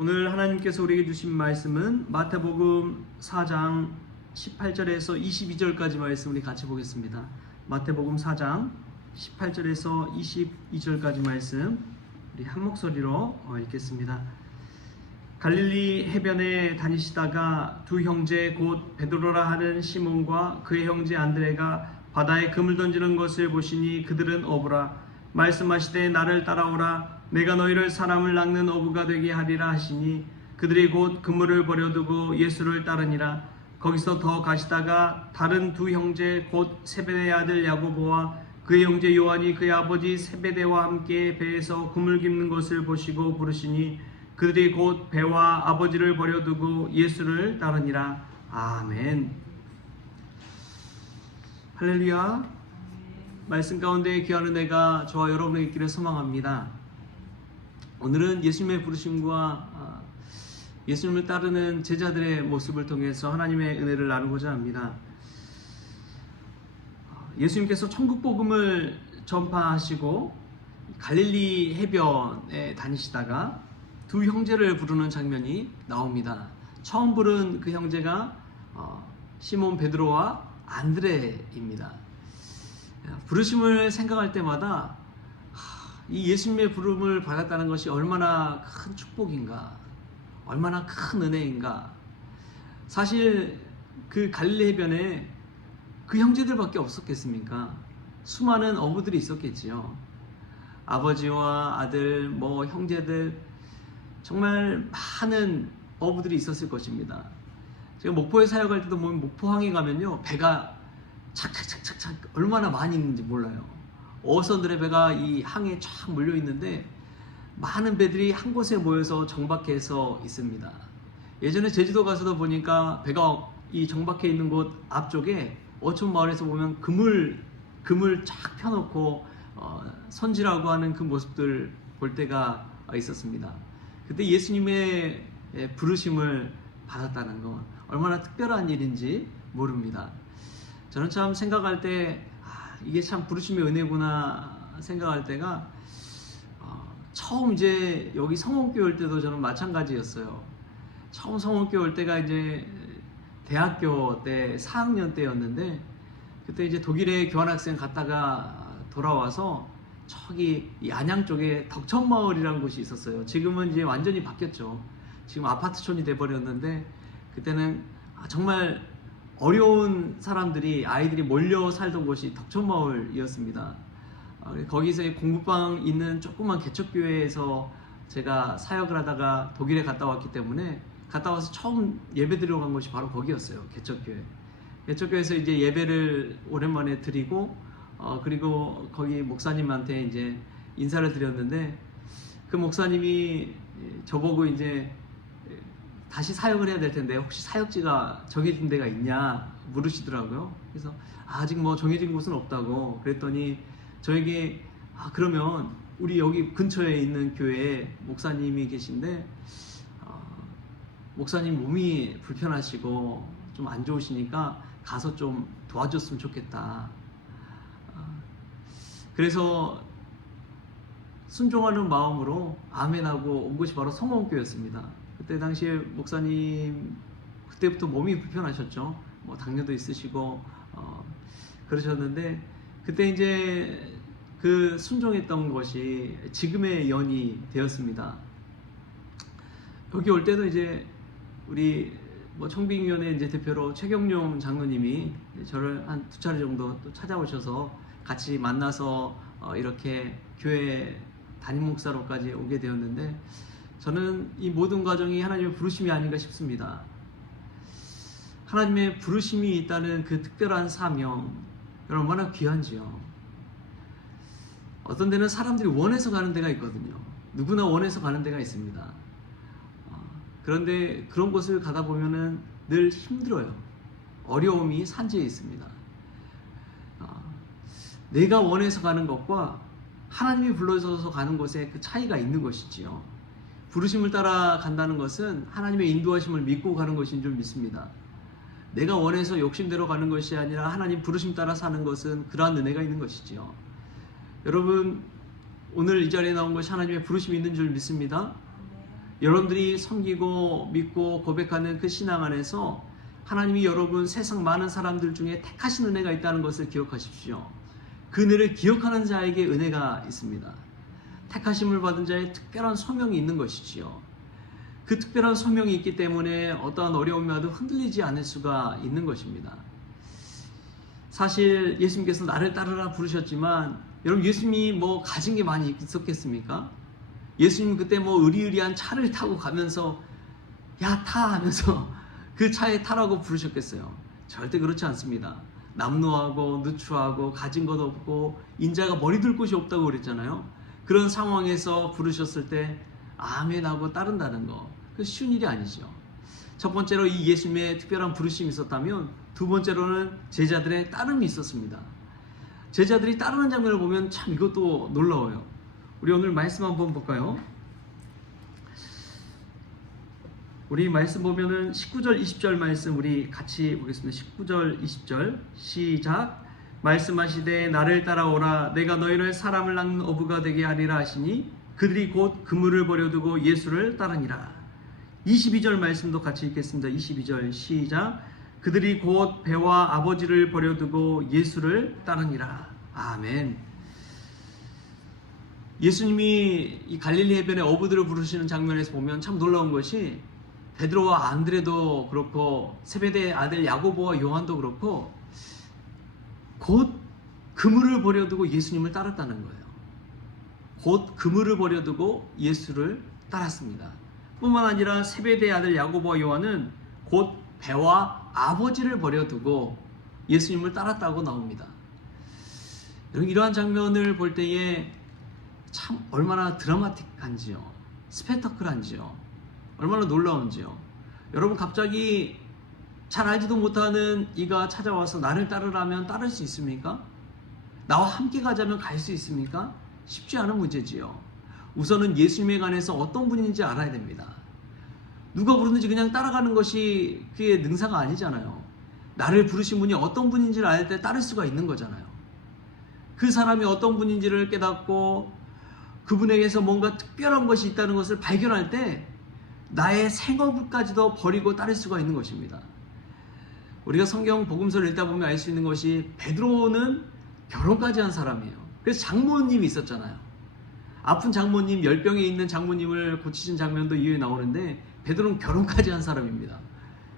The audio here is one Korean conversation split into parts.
오늘 하나님께서 우리에게 주신 말씀은 마태복음 4장 18절에서 22절까지 말씀 우리 같이 보겠습니다. 마태복음 4장 18절에서 22절까지 말씀 우리 한 목소리로 읽겠습니다. 갈릴리 해변에 다니시다가 두 형제 곧 베드로라 하는 시몬과 그의 형제 안드레가 바다에 그물 던지는 것을 보시니 그들은 어부라. 말씀하시되 나를 따라오라. 내가 너희를 사람을 낚는 어부가 되게 하리라 하시니 그들이 곧 그물을 버려두고 예수를 따르니라. 거기서 더 가시다가 다른 두 형제 곧 세베대의 아들 야고보와 그의 형제 요한이 그의 아버지 세베대와 함께 배에서 그물 깁는 것을 보시고 부르시니 그들이 곧 배와 아버지를 버려두고 예수를 따르니라. 아멘. 할렐루야. 말씀 가운데 귀한 은혜가 저와 여러분에게 있기를 소망합니다. 오늘은 예수님의 부르심과 예수님을 따르는 제자들의 모습을 통해서 하나님의 은혜를 나누고자 합니다. 예수님께서 천국 복음을 전파하시고 갈릴리 해변에 다니시다가 두 형제를 부르는 장면이 나옵니다. 처음 부른 그 형제가 시몬 베드로와 안드레입니다. 부르심을 생각할 때마다 이 예수님의 부름을 받았다는 것이 얼마나 큰 축복인가, 얼마나 큰 은혜인가. 사실 그 갈릴리 해변에 그 형제들밖에 없었겠습니까? 수많은 어부들이 있었겠지요. 아버지와 아들, 형제들, 정말 많은 어부들이 있었을 것입니다. 제가 목포에 사역할 때도 보면 목포항에 가면요, 배가 착착착착착 얼마나 많이 있는지 몰라요. 어선들의 배가 이 항에 쫙 몰려 있는데 많은 배들이 한 곳에 모여서 정박해서 있습니다. 예전에 제주도 가서도 보니까 배가 이 정박해 있는 곳 앞쪽에 어촌 마을에서 보면 그물 쫙 펴놓고 선지라고 하는 그 모습들 볼 때가 있었습니다. 그때 예수님의 부르심을 받았다는 건 얼마나 특별한 일인지 모릅니다. 저는 참 생각할 때 이게 참 부르심의 은혜구나 생각할 때가 처음 이제 여기 성원교회 올 때도 저는 마찬가지였어요. 처음 성원교회 올 때가 이제 대학교 때 4학년 때였는데 그때 이제 독일에 교환학생 갔다가 돌아와서 저기 이 안양 쪽에 덕천마을이라는 곳이 있었어요. 지금은 이제 완전히 바뀌었죠. 지금 아파트촌이 돼버렸는데 그때는 정말 어려운 사람들이 아이들이 몰려 살던 곳이 덕천마을이었습니다. 거기서 공부방 있는 조그만 개척교회에서 제가 사역을 하다가 독일에 갔다 왔기 때문에 갔다 와서 처음 예배 드리러 간 곳이 바로 거기였어요. 개척교회. 개척교회에서 이제 예배를 오랜만에 드리고 그리고 거기 목사님한테 이제 인사를 드렸는데 그 목사님이 저보고 이제 다시 사역을 해야 될 텐데 혹시 사역지가 정해진 데가 있냐 물으시더라고요. 그래서 아직 정해진 곳은 없다고 그랬더니 저에게 그러면 우리 여기 근처에 있는 교회에 목사님이 계신데 목사님 몸이 불편하시고 좀 안 좋으시니까 가서 좀 도와줬으면 좋겠다. 그래서 순종하는 마음으로 아멘하고 온 곳이 바로 성원교회였습니다. 그때 당시에 목사님 그때부터 몸이 불편하셨죠. 당뇨도 있으시고 그러셨는데 그때 이제 그 순종했던 것이 지금의 연이 되었습니다. 여기 올 때도 이제 우리 청빙위원회 이제 대표로 최경룡 장로님이 저를 한 2차례 정도 또 찾아오셔서 같이 만나서 이렇게 교회 담임 목사로까지 오게 되었는데 저는 이 모든 과정이 하나님의 부르심이 아닌가 싶습니다. 하나님의 부르심이 있다는 그 특별한 사명, 얼마나 귀한지요. 어떤 데는 사람들이 원해서 가는 데가 있거든요. 누구나 원해서 가는 데가 있습니다. 그런데 그런 곳을 가다 보면은 늘 힘들어요. 어려움이 산재해 있습니다. 내가 원해서 가는 것과 하나님이 불러줘서 가는 곳에 그 차이가 있는 것이지요. 부르심을 따라 간다는 것은 하나님의 인도하심을 믿고 가는 것인 줄 믿습니다. 내가 원해서 욕심대로 가는 것이 아니라 하나님 부르심 따라 사는 것은 그러한 은혜가 있는 것이지요. 여러분 오늘 이 자리에 나온 것이 하나님의 부르심이 있는 줄 믿습니다. 여러분들이 섬기고 믿고 고백하는 그 신앙 안에서 하나님이 여러분 세상 많은 사람들 중에 택하신 은혜가 있다는 것을 기억하십시오. 그 은혜를 기억하는 자에게 은혜가 있습니다. 택하심을 받은 자의 특별한 소명이 있는 것이지요. 그 특별한 소명이 있기 때문에 어떠한 어려움이 와도 흔들리지 않을 수가 있는 것입니다. 사실 예수님께서 나를 따르라 부르셨지만 여러분 예수님이 뭐 가진 게 많이 있었겠습니까? 예수님 그때 뭐 의리의리한 차를 타고 가면서 야 타 하면서 그 차에 타라고 부르셨겠어요? 절대 그렇지 않습니다. 남루하고 누추하고 가진 것 없고 인자가 머리 둘 곳이 없다고 그랬잖아요. 그런 상황에서 부르셨을 때 아멘 하고 따른다는 거, 그 쉬운 일이 아니죠. 첫 번째로 이 예수님의 특별한 부르심이 있었다면 두 번째로는 제자들의 따름이 있었습니다. 제자들이 따르는 장면을 보면 참 이것도 놀라워요. 우리 오늘 말씀 한번 볼까요? 우리 말씀 보면은 19절 20절 말씀 우리 같이 보겠습니다. 19절 20절 시작. 말씀하시되 나를 따라오라 내가 너희를 사람을 낳는 어부가 되게 하리라 하시니 그들이 곧 그물을 버려두고 예수를 따르니라. 22절 말씀도 같이 읽겠습니다. 22절 시작. 그들이 곧 배와 아버지를 버려두고 예수를 따르니라. 아멘. 예수님이 이 갈릴리 해변에 어부들을 부르시는 장면에서 보면 참 놀라운 것이 베드로와 안드레도 그렇고 세베대의 아들 야고보와 요한도 그렇고 곧 그물을 버려두고 예수님을 따랐다는 거예요. 곧 그물을 버려두고 예수를 따랐습니다. 뿐만 아니라 세베대의 아들 야고보와 요한은 곧 배와 아버지를 버려두고 예수님을 따랐다고 나옵니다. 이러한 장면을 볼 때에 참 얼마나 드라마틱한지요, 스펙타클한지요, 얼마나 놀라운지요. 여러분 갑자기 잘 알지도 못하는 이가 찾아와서 나를 따르라면 따를 수 있습니까? 나와 함께 가자면 갈 수 있습니까? 쉽지 않은 문제지요. 우선은 예수님에 관해서 어떤 분인지 알아야 됩니다. 누가 부르는지 그냥 따라가는 것이 그의 능사가 아니잖아요. 나를 부르신 분이 어떤 분인지를 알 때 따를 수가 있는 거잖아요. 그 사람이 어떤 분인지를 깨닫고 그분에게서 뭔가 특별한 것이 있다는 것을 발견할 때 나의 생업까지도 버리고 따를 수가 있는 것입니다. 우리가 성경 복음서를 읽다 보면 알 수 있는 것이 베드로는 결혼까지 한 사람이에요. 그래서 장모님이 있었잖아요. 아픈 장모님, 열병에 있는 장모님을 고치신 장면도 이후에 나오는데 베드로는 결혼까지 한 사람입니다.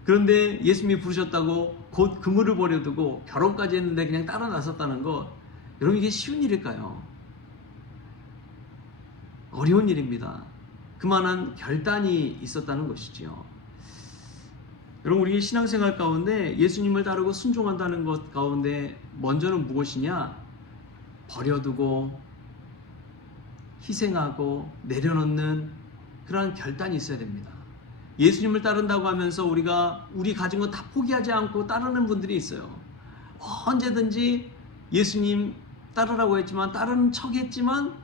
그런데 예수님이 부르셨다고 곧 그물을 버려두고 결혼까지 했는데 그냥 따라 나섰다는 것, 여러분 이게 쉬운 일일까요? 어려운 일입니다. 그만한 결단이 있었다는 것이지요. 여러분 우리 신앙생활 가운데 예수님을 따르고 순종한다는 것 가운데 먼저는 무엇이냐? 버려두고 희생하고 내려놓는 그러한 결단이 있어야 됩니다. 예수님을 따른다고 하면서 우리 가진 거 다 포기하지 않고 따르는 분들이 있어요. 언제든지 예수님 따르라고 했지만 따르는 척 했지만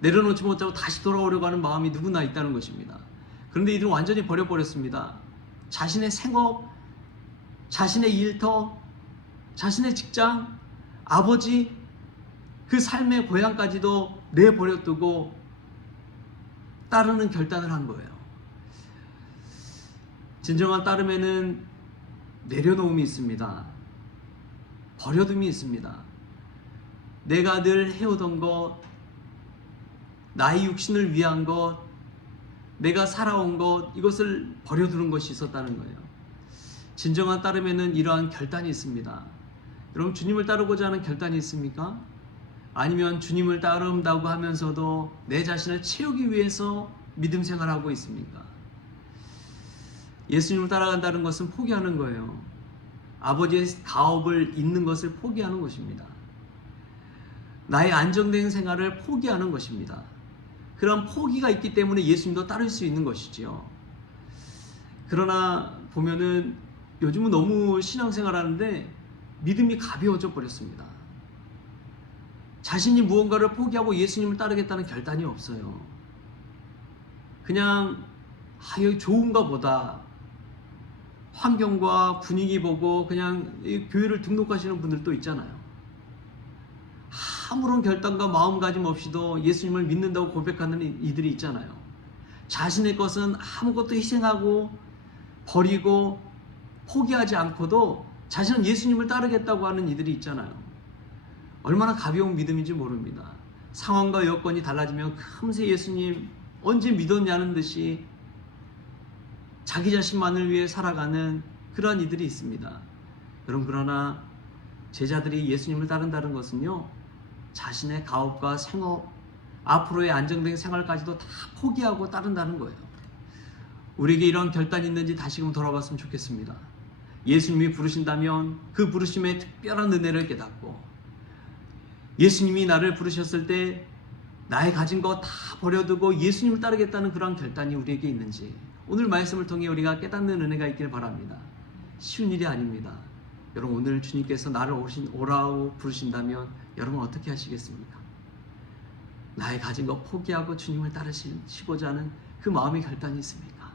내려놓지 못하고 다시 돌아오려고 하는 마음이 누구나 있다는 것입니다. 그런데 이들은 완전히 버려버렸습니다. 자신의 생업, 자신의 일터, 자신의 직장, 아버지, 그 삶의 고향까지도 내버려두고 따르는 결단을 한 거예요. 진정한 따름에는 내려놓음이 있습니다. 버려둠이 있습니다. 내가 늘 해오던 것, 나의 육신을 위한 것, 내가 살아온 것, 이것을 버려두는 것이 있었다는 거예요. 진정한 따름에는 이러한 결단이 있습니다. 여러분 주님을 따르고자 하는 결단이 있습니까? 아니면 주님을 따른다고 하면서도 내 자신을 채우기 위해서 믿음 생활하고 있습니까? 예수님을 따라간다는 것은 포기하는 거예요. 아버지의 가업을 잇는 것을 포기하는 것입니다. 나의 안정된 생활을 포기하는 것입니다. 그런 포기가 있기 때문에 예수님도 따를 수 있는 것이지요. 그러나 보면은 요즘은 너무 신앙생활 하는데 믿음이 가벼워져 버렸습니다. 자신이 무언가를 포기하고 예수님을 따르겠다는 결단이 없어요. 그냥 여기 좋은가 보다, 환경과 분위기 보고 그냥 교회를 등록하시는 분들도 있잖아요. 아무런 결단과 마음가짐 없이도 예수님을 믿는다고 고백하는 이들이 있잖아요. 자신의 것은 아무것도 희생하고 버리고 포기하지 않고도 자신은 예수님을 따르겠다고 하는 이들이 있잖아요. 얼마나 가벼운 믿음인지 모릅니다. 상황과 여건이 달라지면 금세 예수님 언제 믿었냐는 듯이 자기 자신만을 위해 살아가는 그러한 이들이 있습니다. 여러분, 그러나 제자들이 예수님을 따른다는 것은요, 자신의 가업과 생업, 앞으로의 안정된 생활까지도 다 포기하고 따른다는 거예요. 우리에게 이런 결단이 있는지 다시금 돌아봤으면 좋겠습니다. 예수님이 부르신다면 그 부르심의 특별한 은혜를 깨닫고, 예수님이 나를 부르셨을 때 나의 가진 거 다 버려두고 예수님을 따르겠다는 그런 결단이 우리에게 있는지 오늘 말씀을 통해 우리가 깨닫는 은혜가 있길 바랍니다. 쉬운 일이 아닙니다. 여러분, 오늘 주님께서 나를 오라고 부르신다면 여러분 어떻게 하시겠습니까? 나의 가진 거 포기하고 주님을 따르시고자 하는 그 마음의 결단이 있습니까?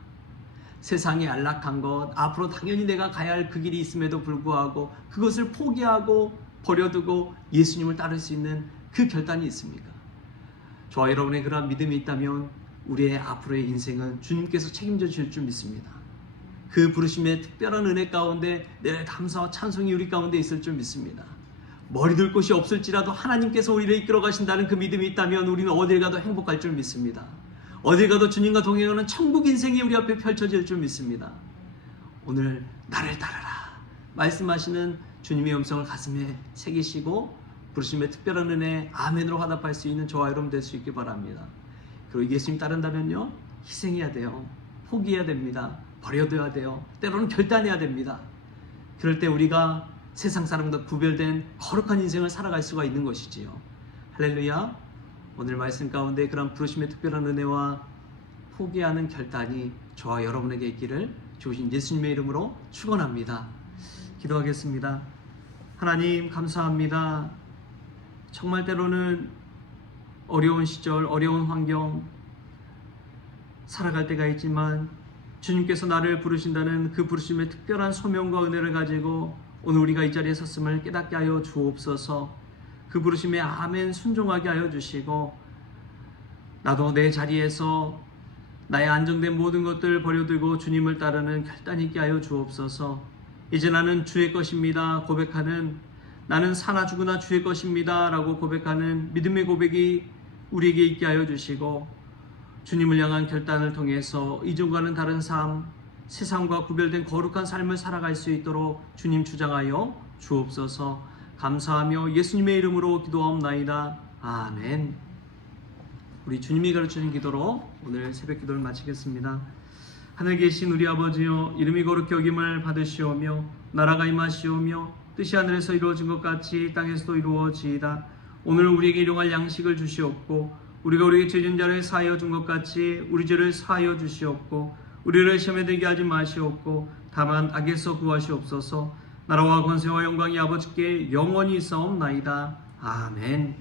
세상에 안락한 것, 앞으로 당연히 내가 가야 할 그 길이 있음에도 불구하고 그것을 포기하고 버려두고 예수님을 따를 수 있는 그 결단이 있습니까? 저와 여러분의 그러한 믿음이 있다면 우리의 앞으로의 인생은 주님께서 책임져 주실 줄 믿습니다. 그 부르심의 특별한 은혜 가운데 늘 감사와 찬송이 우리 가운데 있을 줄 믿습니다. 머리둘 곳이 없을지라도 하나님께서 우리를 이끌어 가신다는 그 믿음이 있다면 우리는 어딜 가도 행복할 줄 믿습니다. 어딜 가도 주님과 동행하는 천국 인생이 우리 앞에 펼쳐질 줄 믿습니다. 오늘 나를 따르라 말씀하시는 주님의 음성을 가슴에 새기시고 부르심의 특별한 은혜 아멘으로 화답할 수 있는 저와 여러분 될 수 있길 바랍니다. 그리고 예수님 따른다면요, 희생해야 돼요. 포기해야 됩니다. 버려둬야 돼요. 때로는 결단해야 됩니다. 그럴 때 우리가 세상 사람과 구별된 거룩한 인생을 살아갈 수가 있는 것이지요. 할렐루야. 오늘 말씀 가운데 그런 부르심의 특별한 은혜와 포기하는 결단이 저와 여러분에게 있기를 주신 예수님의 이름으로 축원합니다. 기도하겠습니다. 하나님, 감사합니다. 정말 때로는 어려운 시절, 어려운 환경 살아갈 때가 있지만 주님께서 나를 부르신다는 그 부르심의 특별한 소명과 은혜를 가지고 오늘 우리가 이 자리에 섰음을 깨닫게 하여 주옵소서. 그 부르심에 아멘 순종하게 하여 주시고, 나도 내 자리에서 나의 안정된 모든 것들을 버려두고 주님을 따르는 결단 있게 하여 주옵소서. 이제 나는 주의 것입니다 고백하는, 나는 사나 죽으나 주의 것입니다 라고 고백하는 믿음의 고백이 우리에게 있게 하여 주시고, 주님을 향한 결단을 통해서 이전과는 다른 삶, 세상과 구별된 거룩한 삶을 살아갈 수 있도록 주님 주장하여 주옵소서. 감사하며 예수님의 이름으로 기도하옵나이다. 아멘. 우리 주님이 가르치는 기도로 오늘 새벽 기도를 마치겠습니다. 하늘 계신 우리 아버지여, 이름이 거룩히 여김을 받으시오며 나라가 임하시오며 뜻이 하늘에서 이루어진 것 같이 땅에서도 이루어지이다. 오늘 우리에게 일용할 양식을 주시옵고, 우리가 우리에게 죄진 자를 사하여 준 것 같이 우리 죄를 사하여 주시옵고, 우리를 시험에 들게 하지 마시옵고 다만 악에서 구하시옵소서. 나라와 권세와 영광이 아버지께 영원히 있사옵나이다. 아멘.